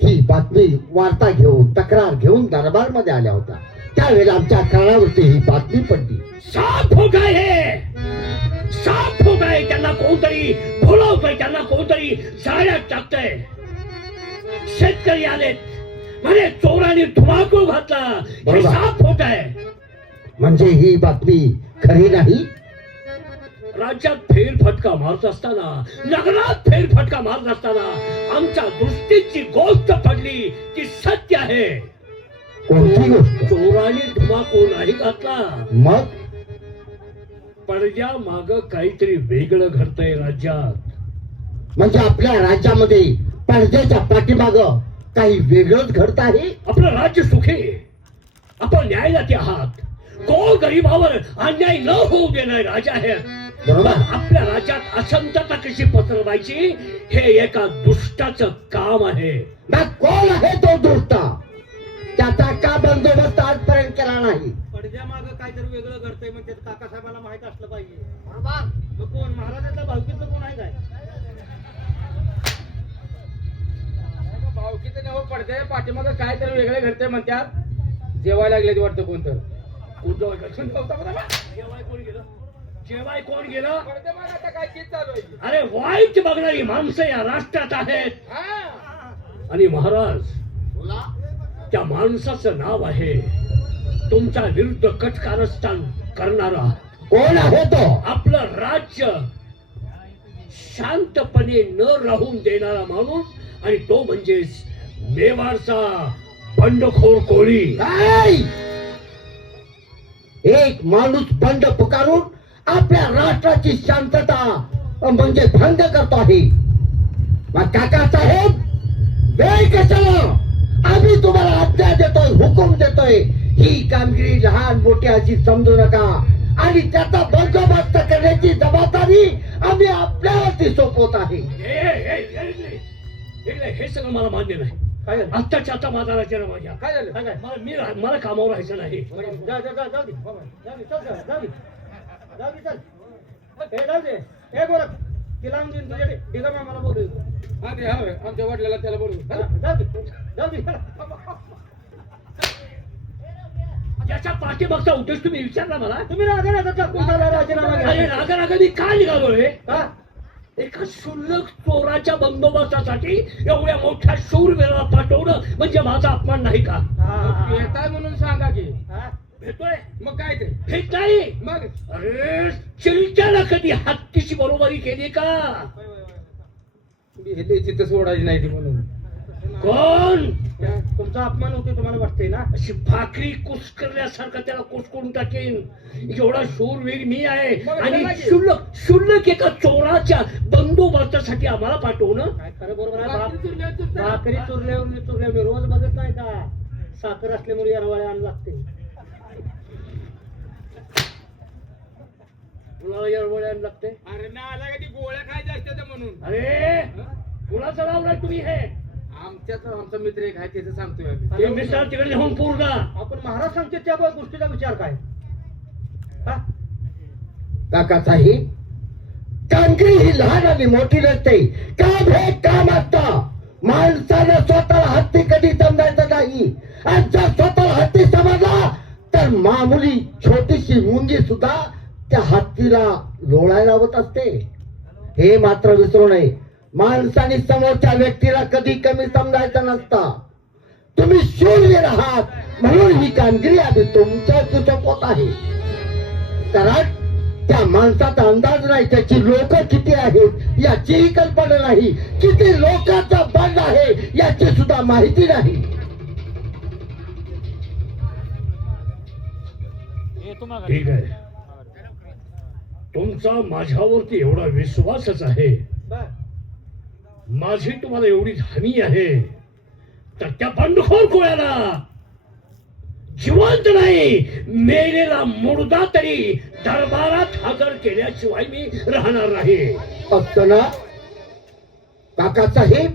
ही बातमी वार्ता घेऊन, तक्रार घेऊन दरबारमध्ये आल्या होत्या. त्यावेळेला आमच्या कानावरती ही बातमी पडली. साफ हो गए, साफ हो गए. त्यांना कोणतरी बोलावतोय, त्यांना कोणतरी जाळ्यात टाकतंय. शेतकरी आलेत म्हणे चोराने धुमाकूळ घातला. हे बरोबर. साफ होत आहे. म्हणजे ही बातमी खरी नाही. राज्यात फेरफटका मारत असताना, नगरात फेरफटका मारत असताना आमच्या दृष्टीची गोष्ट पडली ती सत्य आहे. कोणती गोष्ट? चोराने धुमाकूळ नाही घातला. मग पडद्या माग काहीतरी वेगळं घडतंय राज्यात. म्हणजे आपल्या राज्यामध्ये पडद्याच्या पाठीमाग काही वेगळंच घडत आहे. आपलं राज्य सुखी, आपण न्यायदाते आहात. कोण गरीबावर अन्याय न होऊ देणारे राजा आहेत. बरोबर. आपल्या राज्यात अशांतता कशी पसरवायची हे एका दुष्टाचं काम आहे. मग कोण आहे तो दुष्ट? त्याचा का बंदोबस्त आजपर्यंत केला नाही? पडद्या माग काहीतरी वेगळं घडतंय म्हणजे काकासाहेबांना माहित असलं पाहिजे. मग कोण महाराजांच्या भावकीतलं कोण आहे काय? भावकीचं नाव पडते पाठीमागं काय तरी वेगळे घडते म्हणतात. जेवायला लागले वाटतं कोणतं. जेवाय कोण गेलं? जेवाय कोण गेलं? पडद्यामागं आता काय चीज चालू आहे? अरे वाईट बघणारी माणसं या राष्ट्रात आहेत. आणि महाराज, त्या माणसाचं नाव आहे तुमच्या विरुद्ध कट कारस्थान करणारा. कोण आहे तो? आपलं राज्य शांतपणे न राहून देणारा माणूस, आणि तो म्हणजे मेवाडचा बंडखोर कोळी. काय? एक माणूस बंड पुकारून आपल्या राष्ट्राची शांतता म्हणजे भंग करतो आहे. मग काका साहेब, वेळ कशाला? आम्ही तुम्हाला आज्ञा देतोय, हुकूम देतोय. ही कामगिरी लहान मोठी अशी समजू नका आणि त्याचा बंदोबस्त करण्याची जबाबदारी आम्ही आपल्यावरती सोपवत आहे. हे सगळं मला मान्य नाही. काय झालं? आत्ताच्या आता माझा राजीनामा माझ्या. काय झालं? काय काय? मला कामावर राहायचं नाही. जा जा जा जाऊ दे बाबा. जाऊ दे, चल चल, जाऊ दे. जाऊ दे, चल. हे जाऊ दे. हे गोरख, तिला आणून देईन तुझ्याकडे. दिगा मामाला बोलू. हा ते हा आमच्या वडिलाला त्याला बोलू. हा, जाऊ दे. जाऊ दे. याच्या पाठीमागचा उद्देश तुम्ही विचारला मला. तुम्ही राजा कोणाला राजीनामा अरे घ्या. रागारागाने का निघालोय? का? एका क्षुल्लक चोराच्या बंदोबस्तासाठी एवढ्या मोठ्या शूरवीराला पाठवणं म्हणजे माझा अपमान नाही का? हा. येताय म्हणून सांगा की. हा? भेटतोय मग काय ते? हे नाही. मग अरे चिलट्याला कधी हत्तीची बरोबरी केली का? हे चित्त सोडायची नाही ती म्हणून. कोण? तुमचा अपमान होतोय तुम्हाला वाटतंय ना? अशी भाकरी कुस्करल्यासारखं त्याला कुसकरून टाकेन एवढा शूरवीर मी आहे. मग आणि चला की. क्षुल्लक एका चोराच्या बंदोबस्तासाठी आम्हाला पाठवणं काय खरं बरोबर आहे. भाकरी चुरल्यावर चुरतात. भाकरी चुरल्यावर मी रोज बघत नाही का? साखर असल्यामुळे यारवाळे आण लागते. कुणाला येळवळ्याला लागते? अरे ना आला कधी गोळ्या खायच्या असतात म्हणून. अरे कुणाचं लावलाय तुम्ही हे? आमचा मित्र एक आहे त्याचं सांगतोय आम्ही. हे मिसाळ तिकडे नेऊन पूर्ण. आपण महाराज सांगते त्या गोष्टीचा विचार काय? हा? काका साहेब, कामगिरी ही लहान आणि मोठी नसते. काम हे काम असतं. माणसानं स्वतःला हत्ती कधी समजायचं नाही. आणि जर स्वतःला हत्ती समजला तर मामुली छोटीशी मुंगी सुद्धा त्या हत्तीला लोळायला होत असते. हे मात्र विसरू नये. माणसाने समोरच्या व्यक्तीला कधी कमी समजायचं नसतं. तुम्ही शूरवीर आहात म्हणून ही कामगिरी आम्ही तुमच्या सोपवत आहे. कारण त्या माणसाचा अंदाज नाही, त्याची लोक किती आहेत याचीही कल्पना नाही, किती लोकांचा बंड आहे याची सुद्धा माहिती नाही. ठीक आहे, तुमचा माझ्यावरती एवढा विश्वासच आहे, बर माझी तुम्हाला एवढी हमी आहे, तर त्या बंडखोर कोळ्याला जिवंत नाही मेलेला मुर्दा तरी दरबारात हजर केल्याशिवाय मी राहणार नाही. असताना काकासाहेब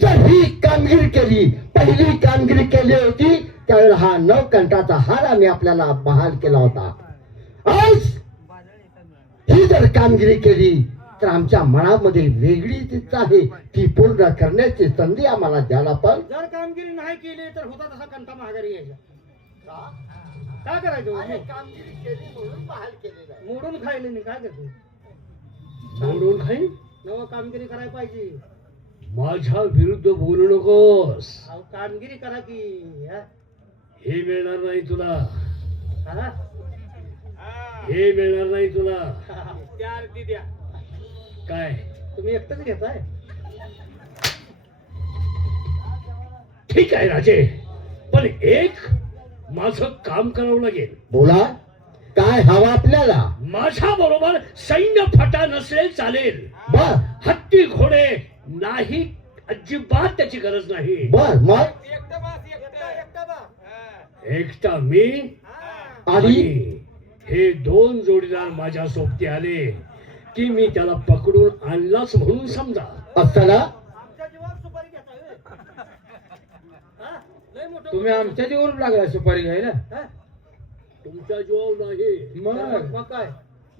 जर ही कामगिरी केली, पहिली कामगिरी केली होती त्यावेळेला हा 9 कंठाचा हार आम्ही आपल्याला बहाल केला होता. आज ही जर कामगिरी केली तर आमच्या मनामध्ये वेगळीच इच्छा आहे, ती पूर्ण करण्याची संधी आम्हाला द्यायला पण. जर कामगिरी नाही केली तर होता तसा कंठा माघारी यायचा. काय करायचं कामगिरी केली म्हणून बहाल केलेला आहे. मोडून खायले नाही काय करतो. मोडून खाईन. नवं कामगिरी करायला पाहिजे. माझ्या विरुद्ध बोलू नकोस. अहो कामगिरी करा की हा? हे मिळणार नाही तुला, हा? हे मिळणार नाही तुला. त्या आरती द्या. काय तुम्ही एकटंच घेताय. ठीक आहे राजे, पण एक माझं काम करावं लागेल. बोला काय हवं आपल्याला. माझ्या बरोबर सैन्य फटा नसले चालेल, बर हत्ती घोडे नाही, अजिबात त्याची गरज नाही. बर मग एकटा मी आणि हे 2 जोडीदार माझ्या सोबती आले की मी त्याला पकडून आणलाच म्हणून समजा. असताना आमच्या जीवावर सुपारी घेताय. हा? लय मोठं तुम्ही आमच्या जीवरून लागला सुपारी घ्यायला. हा? तुमच्या जीवावर नाही, मग काय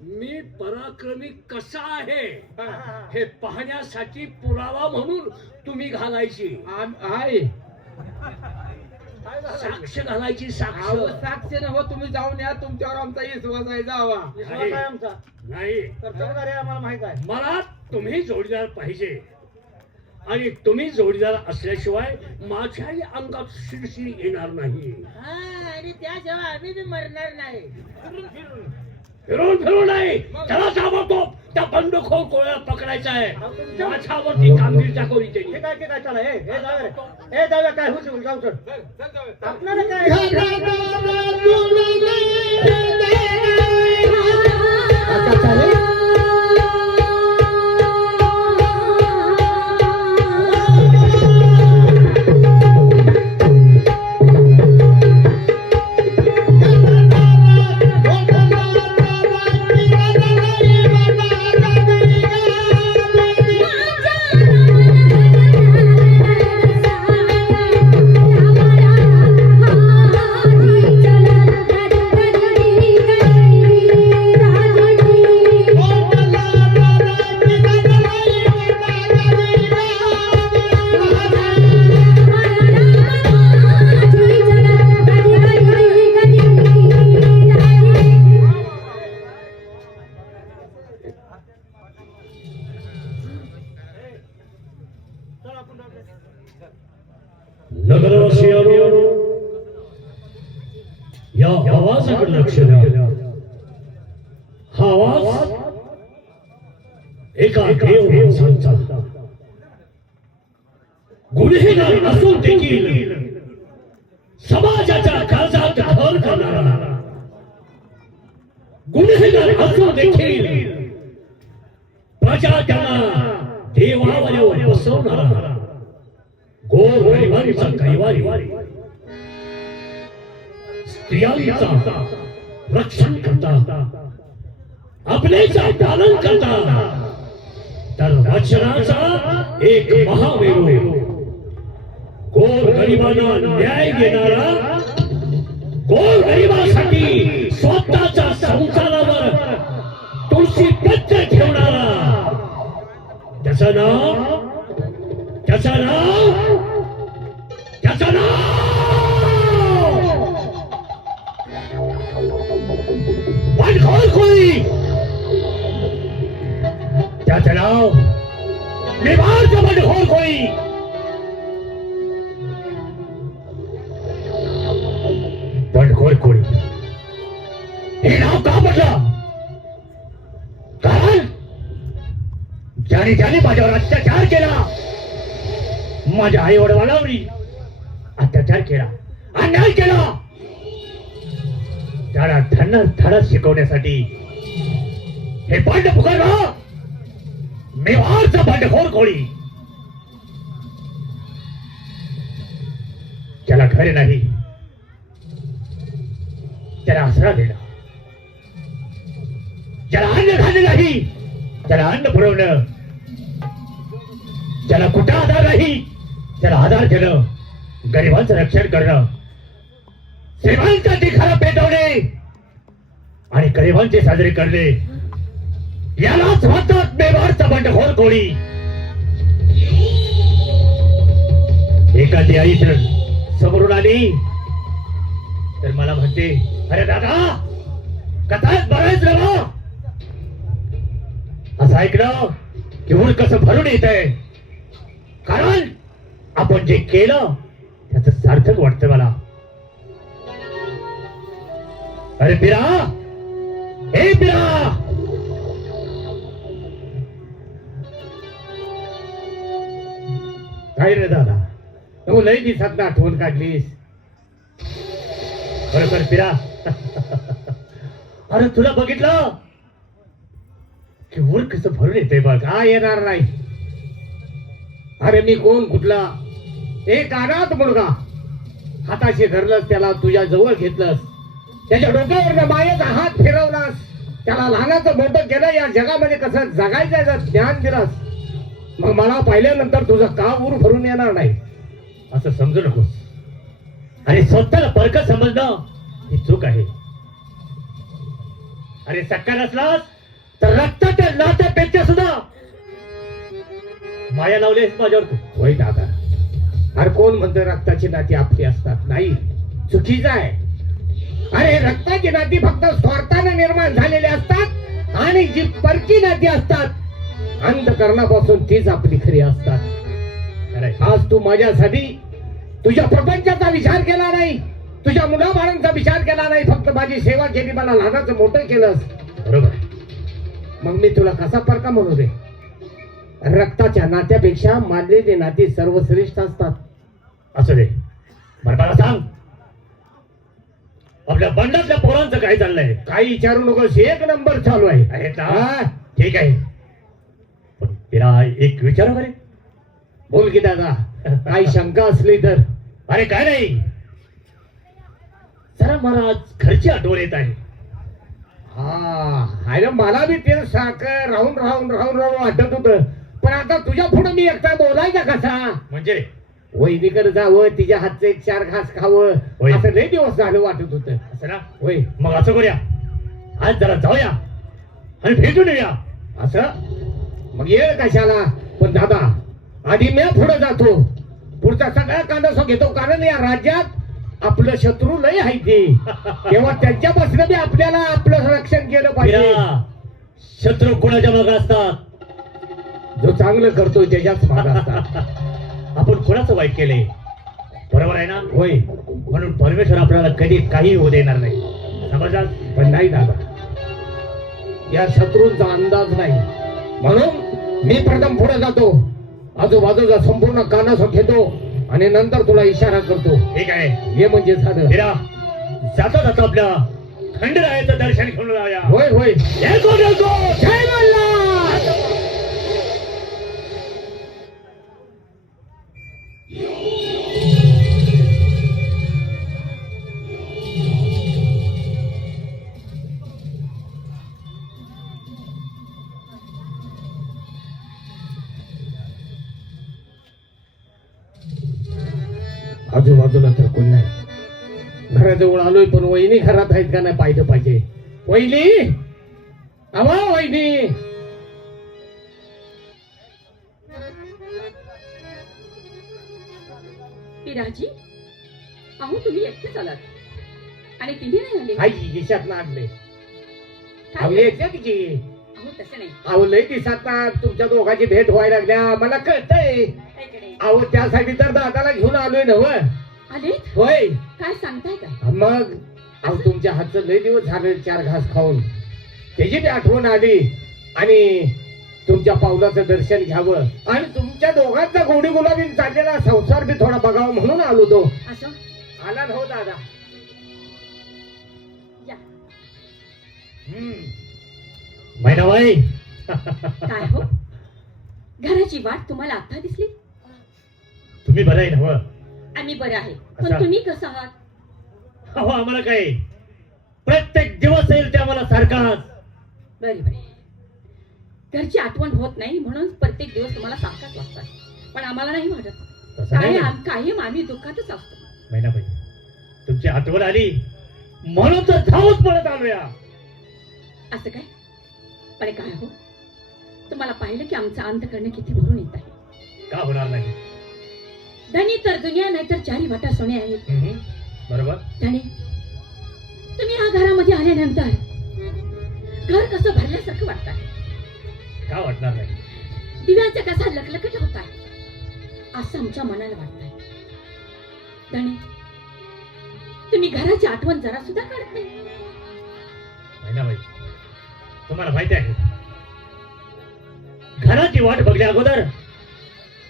मी पराक्रमी कसा आहे हा, हा, हा. हे पाहण्यासाठी पुरावा म्हणून तुम्ही घालायची, आहे काय झालं? साक्ष घालायची, साक्ष. अहो, साक्ष नव्ह, तुम्ही जाऊन या, तुमच्यावर आमचा विश्वास आहे, जावा. विश्वास आहे आमचा. नाही, कर्तव्यगार आहे आम्हाला माहित आहे. मला तुम्ही जोडीदार पाहिजे, आणि तुम्ही जोडीदार असल्याशिवाय माझ्याही अंगात शिरशिरी येणार नाही. आणि त्याशिवाय आम्ही बी मरणार नाही. फिरून फिरून नाही, त्याला ताबडतोब त्या बंडखोर कोळ्याला पकडायचा आहे. माझ्यावरती कामगिरी टाकवली त्यांनी. ठीक आहे ठीक आहे चला. हे जाऊया रे. हे जाऊया काय होऊ शकू. जाऊ चल. आपल्याला काय काकासाहेब नगरवासियांनो, या आवाजाकडे लक्ष द्या. हा आवाज एका देव माणसाचा, गुन्हेगार असून देखील समाजाच्या काळजात घर करणारा, गुन्हेगार असून देखील प्रजा त्यांना देवावर बसवणारा, गोरगरिबांचा कैवारी, स्त्रियांचा रक्षण करता, आपलेचा पालन करता, तर वचनाचा एक महामेरू, गोरगरिबांना न्याय देणारा, गोरगरिबासाठी स्वतःच्या संसारावर तुळशी पत्र ठेवणारा, त्याचं नाव बंडखोर कोळी, त्याचं नाव निवारचं बंडखोर कोळी. बंडखोर कोळी हे नाव का म्हटलं? कारण ज्याने माझ्यावर अत्याचार केला, माझ्या आई वडिलांवरही अत्याचार केला, अन्याय केला, त्याला धडा शिकवण्यासाठी हे बंड पुकारला मेवाडचा बंडखोर कोळी, ज्याला घर नाही, त्याला आसरा देणं, ज्याला अन्न खाणं नाही त्याला अन्न पुरवणं, ज्याला कुठं आधार नाही त्याला आधार देणं, गरिबांचं रक्षण करणं, श्रीमंतांची खरं पेटवणे आणि गरिबांचे साजरे करणे, यालाच म्हणतात मेवाडचा बंडखोर कोळी. एखादी आई तर समोरून आली तर मला म्हणते, अरे दादा कथाच बरायच ना, असं ऐकलं की ऊर कसं भरून येत आहे, कारण आपण जे केलं त्याचं सार्थक वाटतं मला. अरे पिरा, हे पिरा, काय रे दादा, तू लई दिसत ना आठवण काढलीस. खरोखर पिरा, अरे तुला बघितलं की ऊर कसं भरून येते बघ. का येणार नाही? अरे मी कोण, कुठला? एक अनाथ मुलगा, हाताशी धरलंस त्याला, तुझ्या जवळ घेतलंस, त्याच्या डोक्यावर मायेचा हात फिरवलास, त्याला लहानाचं मोठं केलं, या जगामध्ये कसं जगायचं याचं ज्ञान दिलंस. मग मला पाहिल्यानंतर तुझं का ऊर भरून येणार नाही? असं समजू नकोस. आणि स्वतःला परकत समजणं ही चूक आहे. अरे सक्का नसलास तर रक्ताच्या नात्यापेक्षा सुद्धा माया लावलीस माझ्यावर तू. होय दादा, अरे कोण म्हणतं रक्ताची नाती आपली असतात? नाही, चुकीचं आहे. अरे रक्ताची नाती फक्त स्वार्थाने निर्माण झालेली असतात आणि जी परकी नाती असतात अंतकरणापासून तीच आपली खरी असतात. खरंय. आज तू माझ्यासाठी तुझ्या प्रपंचाचा विचार केला नाही, तुझ्या मुलाबाळांचा विचार केला नाही, फक्त माझी सेवा केली, मला लहानाचं मोठं केलंस. बरोबर. मग मी तुला कसा परका म्हणू रे? रक्ताच्या नात्यापेक्षा मानलेली नाती सर्वश्रेष्ठ असतात. असू दे, बरं मला सांग, आपल्या बंडातल्या पोरांचं काय चाललंय? काही विचारू नकोस, एक नंबर चालू आहे. आहेत ना? हा? ठीक आहे, पण तिला एक विचारू बरे. बोल की दादा, काही शंका असली तर. अरे काय नाही, जरा मला आज घरची आठवण येत आहे. हा, अरे मला बी ते साखर राहून राहून राहून राहून वाटत होत, पण आता तुझ्या पुढे मी एकटा बोलायचा कसा? म्हणजे वहिनीकडे जावं, तिच्या हातचं एक चार घास खावं, होय. असं लय दिवस झालं वाटत होत. असं ना? होय, मग असं करूया, आज जरा जाऊया आणि भेटून येऊया. असं मग येळ कशाला? पण दादा आधी मी पुढे जातो, पुढचा सगळा कांदा घेतो, कारण या राज्यात आपलं शत्रू लय आहे ते, तेव्हा त्यांच्यापासून बी आपल्याला आपलं रक्षण केलं पाहिजे. पिरा, शत्रू कोणाच्या मागे असतात? जो चांगलं करतो त्याच्याच मागे असतात. आपण कोणाचं वाईट केलंय? बरोबर आहे ना? होय, म्हणून परमेश्वर आपल्याला कधी काही होऊ देणार नाही. समजला? पण नाही दादा, या शत्रूंचा अंदाज नाही, म्हणून मी प्रथम पुढे जातो, आजूबाजूचा संपूर्ण कानासो घेतो आणि नंतर तुला इशारा करतो. ठीक आहे, हे म्हणजे झालं. पिरा, जाता जाता आपल्या खंडरायाचं दर्शन घेऊन जाऊया. होय होय, येतो, येतो. जय मल्हार. आजूबाजूला तर कोण नाही, घराजवळ आलोय, पण वहिनी घरात आहेत का नाही पाहिलं पाहिजे. वहिनी, आवा वहिनी. पिराजी, अहो तुम्ही एकटेच आलात आणि तिने नाही आले. आई दिशात ना आणले. काय अहो येते की. अहो तसं नाही. अहो लय दिसात ना तुमच्या दोघांची भेट व्हायला लागल्या, मला कळतंय. ऐकडे. अहो त्यासाठी तर दादाला घेऊन आलोय नव. आले? होय, काय सांगताय काय? मग अहो तुमच्या हातचं लय दिवस झाले चार घास खाऊन, त्याची बी आठवण आली आणि तुमच्या पावलाचं दर्शन घ्यावं आणि तुमच्या दोघांचा गोडी गुलाबी चाललेला संसार बी थोडा बघावा म्हणून आलो तो. असं आला ना हो दादा. या. मैनाबाई, काय हो घराची वाट तुम्हाला आता दिसली? तुम्ही बरं आहे ना? आम्ही बरं आहे, अच्छा. पण तुम्ही कसं आहात? हो, आम्हाला काय प्रत्येक दिवस येईल ते आम्हाला सारखाच. बरे बरे, घरची आठवण होत नाही म्हणून प्रत्येक दिवस तुम्हाला सारखाच लागतात, पण आम्हाला नाही वाटत. तसं नाही. कायम आम्ही दुःखातच असतो. मैनाबाई, तुमची आठवण आली म्हणून तर धावत पडत आलोया. असं काय? पण काय हो, तुम्हाला पाहिलं की आमचा अंत करणं किती भरून येत आहे. का होणार नाही? धनी तर दुनिया नाही तर चारी वाटा सोने आहेत. बरोबर. धनी, तुम्ही या घरामध्ये आल्यानंतर घर कसं भरल्यासारखं वाटत आहे. का वाटणार नाही? दिव्यांचा कसा लखलखट होत आहे असं आमच्या मनाला वाटत आहे. धनी, तुम्ही घराची आठवण जरा सुद्धा काढत नाही. मैनाबाई, तुम्हाला माहिती आहे घराची वाट बघल्या अगोदर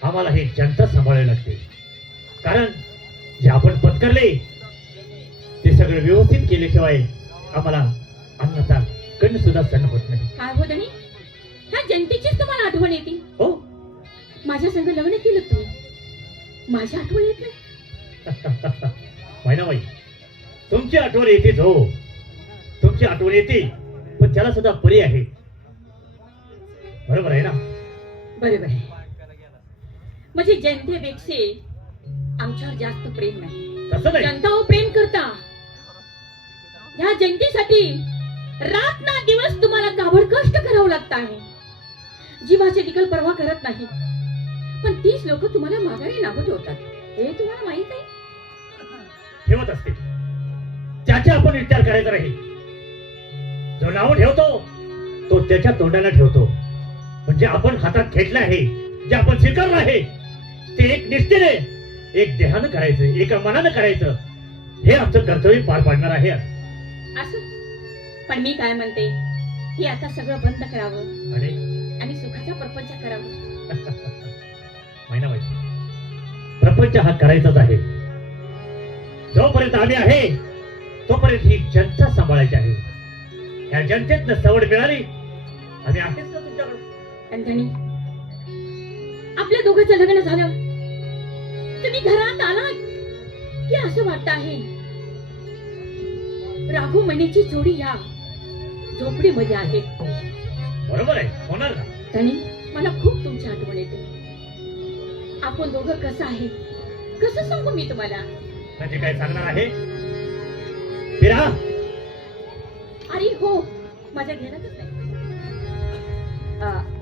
आम्हाला ही जनता सांभाळावी लागते. कारण जे आपण पत्करले ते सगळे व्यवस्थित केल्याशिवाय आम्हाला अन्नाचा कण सुद्धा सण होत नाही. काय हो धनी, ह्या जनतेचीच तुम्हाला आठवण येते? हो. माझ्या संग लग्न केलं तुम्ही, माझी आठवण येत नाही. मैनाबाई, तुमची आठवण येतेच. हो, तुमची आठवण येते, पण त्याला सुद्धा पर्याय आहे. बरोबर आहे ना? बरोबर आहे. म्हणजे जनतेपेक्षा आमच्यावर जास्त प्रेम नाही. तसं नाही. जनतावर प्रेम करता. ह्या जनतेसाठी रात ना दिवस तुम्हाला काबड कष्ट करावं लागत आहे. जीवाचे देखील पर्वा करत नाही, पण तीच लोक तुम्हाला माघारी नावं ठेवतात. हे तुम्हाला माहित आहे? ठेवत असते, त्याचे आपण विचार करायचा नाही. जो नाव ठेवतो तो त्याच्या तोंडाला ठेवतो. म्हणजे आपण हातात घेतलं आहे, जे आपण स्वीकारलं आहे ते एक निष्ठेने, एक देहानं करायचं, एका मनानं करायचं. हे आमचं कर्तव्य पार पाडणार आहे. असं पण मी काय म्हणते, हे आता सगळं बंद करावं आणि सुखाचा प्रपंच करावं. मैनाबाई, प्रपंच हा करायचाच आहे. जोपर्यंत आम्ही आहे तोपर्यंत ही जनता सांभाळायची आहे. या जनतेतनं सवड मिळाली आम्ही आहेच ना तुमच्याकडे. आणि धनी, आपल्या दोघांचं लग्न झालं, तुम्ही घरात आलात की असं वाटत आहे राघुमणीची जोडी या झोपडीमध्ये आहे. बरोबर आहे, होणार ना? धनी, मला खूप तुमची आठवण येते. आपण दोघं कसं आहे, कसं सांगू मी तुम्हाला? म्हणजे काय सांगणार आहे? फिरा. अरे हो, माझ्या घेण्यातच नाही.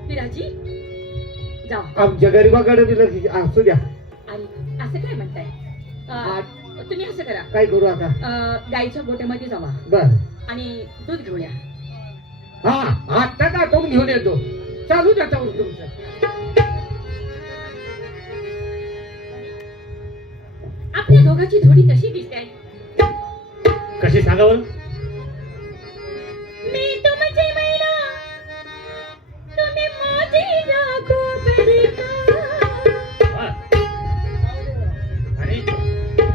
विराजी, जाऊ. आमच्या गरीबाकडे बी लक्ष असू द्या. अरे असं काय म्हणताय? तुम्ही असं करा, काय करू आता? गाईच्या गोट्यामध्ये जावा बर. आणि दूध घेऊन या. हा, आता दाखवून घेऊन येतो. चालू द्या त्यावर तुमचं. आपल्या दोघांची जोडी कशी दिसते? कशी सांगावं? मी तुमची मैना, तुम्ही माझी राघुबरिका. वा. आणि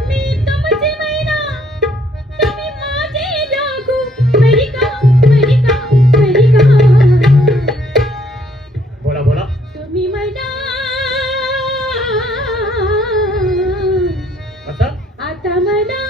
मी तुमची मैना, तुम्ही माझी राघुबरिका, बरिका, बरिका. बोला बोला. तुम्ही मैना, कसं? आता मला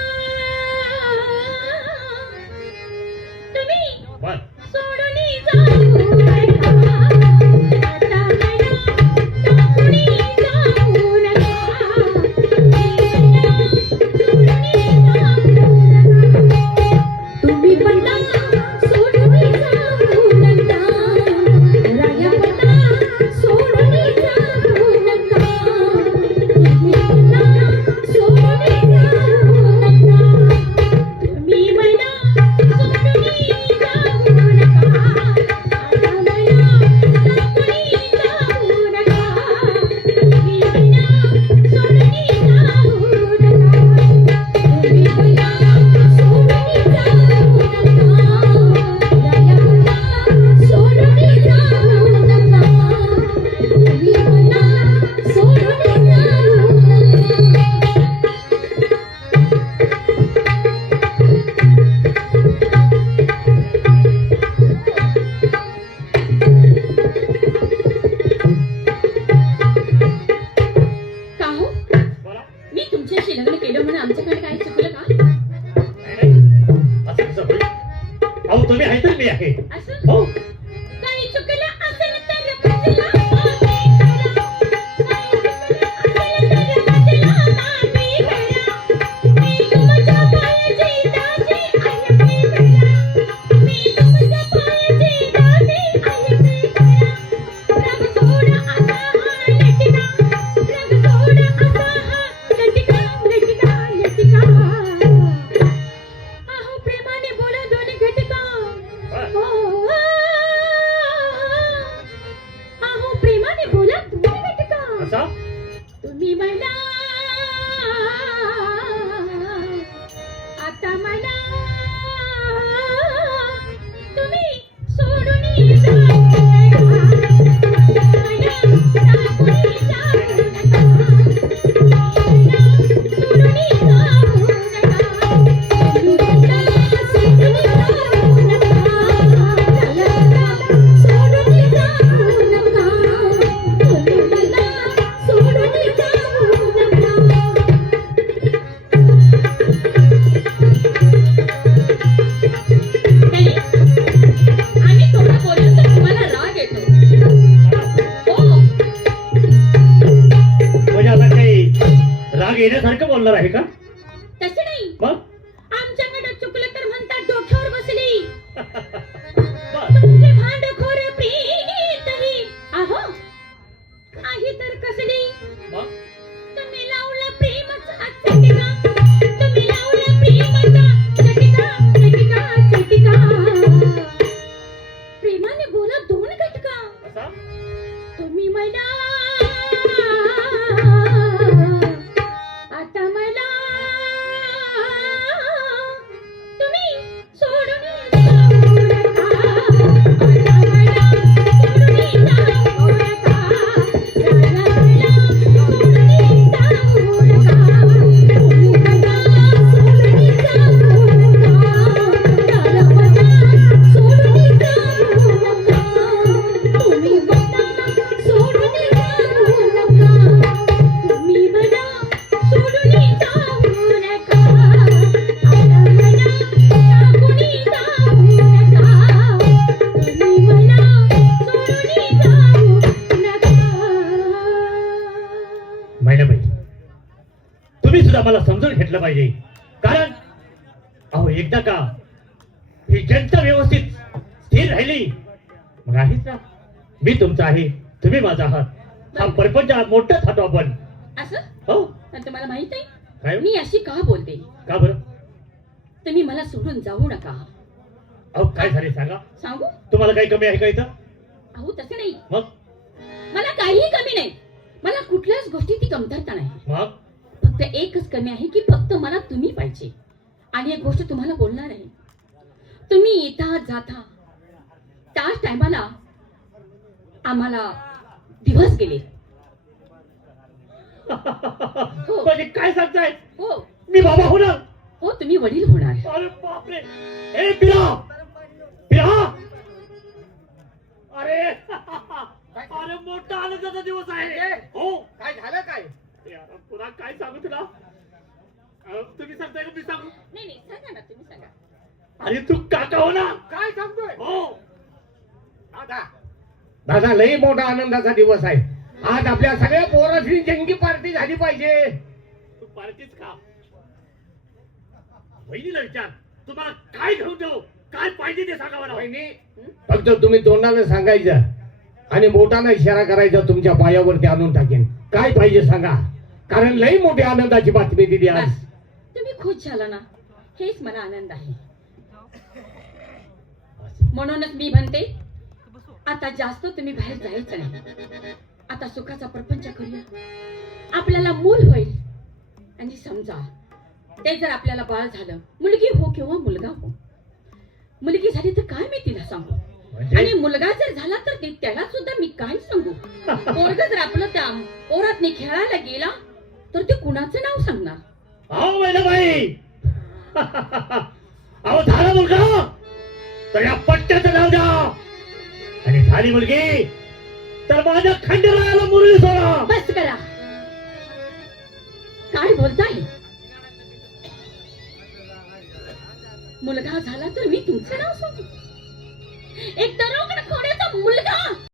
लग्न केलं म्हणून आमच्याकडे काय चुकलं का? नाही, असं कसं होईल? अहो तुम्ही आहे तर मी आहे. असं हो काही चुकलं असेल तर बदला माफी करा. काही चुकलं असेल तर बदला माफी करा. मी तुमच्या पायाची दासी आहे मी करा. मी तुमच्या पायाची दासी आहे मी करा. रंग सोड असा हा लटका. रंग सोड असा हा लटका. लटका लटका. अहो प्रेमाने बोला दोन घटका. अहो प्रेमाने बोला तुम्ही घटका. असा तुम्ही मला आता मला तुम्ही सोडून जाऊ नका. मला टाकून जाऊ नका. मला सोडून जाऊ नका. तुम्ही मला सोडून जाऊ नका. मला सोडून जाऊ नका. तुम्ही मला सोडून जाऊ नका. नाही, आम्ही थोडं बोललो तर तुम्हाला राग येतो. हो, म्हणजे आता काही राग येण्यासारखं बोलणार आहे का? तसं नाही. मग आमच्याकडे चुकलं तर म्हणतात डोक्यावर बसली. बस. तुमचे भांडखोर प्रीतही अहो आहे तर कसली. मग तुम्ही लावला प्रेमाचा चटका. तुम्ही लावला प्रेमाचा चटका. चटका चटका. प्रेमाने बोला दोन घटका. असा तुम्ही मला आता मला तुम्ही सोडून जाऊ नका. आता मला सोडून जाऊ नका. मला सोडून जाऊ नका. तुम्ही मला सोडून जाऊ नका. मला सोडून जाऊ नका. तुम्ही मला सोडून जाऊ नका. तुम्ही मला सोडून जाऊ नका. आता मला टाकून जाऊ नका. तुम्ही मला सोडून जाऊ नका. मैनाबाई तुम्ही सुद्धा मला समजून घेतलं पाहिजे. कारण अहो एकदा का ही जनता व्यवस्थित स्थिर राहिली मग आहेच ना. मी तुमचा आहे तुम्ही माझा आहात. हा परपंच मोठाच खातो आपण. असं हो पण तुम्हाला माहित आहे काय मी अशी का बोलते? का बरं? तुम्ही मला सोडून जाऊ नका. अहो काय झाले सांगा. सांगू? तुम्हाला काही कमी आहे का इथं? अहो तसं नाही. मग मला काहीही कमी नाही. मला कुठल्याच गोष्टीची कमतरता नाही. मग फक्त एकच कमी आहे की फक्त मला तुम्ही पाहिजे. आणि एक गोष्ट तुम्हाला बोलणार आहे. तुम्ही येता जाता त्याच टायमाला आम्हाला दिवस गेले. हो. म्हणजे काय सांगताय? हो मी बाबा होणार? हो तुम्ही वडील होणार. अरे बापरे. ए पिरा पिरा. अरे अरे मोठा आनंदाचा दिवस आहे. हो काय झालं काय? यार, पुन्हा काय सांगू तुला? तुम्ही सांगताय का मी सांगू? नाही नाही सांगा ना तुम्ही सांगा. अरे तू काका हो ना? काय सांगतोय? हो दादा दादा लई मोठा आनंदाचा दिवस आहे. आज आपल्या सगळ्या पोरांची जंगी पार्टी झाली पाहिजे. तू पार्टीच का? वहिनीला विचार तुम्हाला काय घेऊन देऊ काय पाहिजे ते सांगा मला. वहिनी फक्त तुम्ही तोंडाने सांगायचं आणि बोटाने इशारा करायचा तुमच्या पायावरती आणून टाकेन. काय पाहिजे सांगा. कारण लई मोठी आनंदाची बातमी दिली आज. बस, तुम्ही खुश झाला ना हेच मला आनंद आहे. म्हणूनच मी म्हणते आता जास्त तुम्ही बाहेर जायचं नाही. आता सुखाचा प्रपंच करूया. आपल्याला मूल होईल आणि समजा ते जर आपल्याला बाळ झालं मुलगी हो किंवा मुलगा हो. मुलगी झाली तर काय मी तिला सांगू आणि मुलगा जर झाला तर त्याला सुद्धा मी काय सांगू. पोरग जर आपलं त्या पोरातनी खेळायला गेला तर ते कुणाचं नाव सांगणार. अहो मैनाबाई अहो झाला मुलगा तर या पट्ट्याचं नाव द्या आणि झाली मुलगी तर माझ्या खंडरायाला मुरली सोडा. बस करा. काय बोलताय? मुलगा झाला तर मी तुमचं नाव सांगू. एक तरुण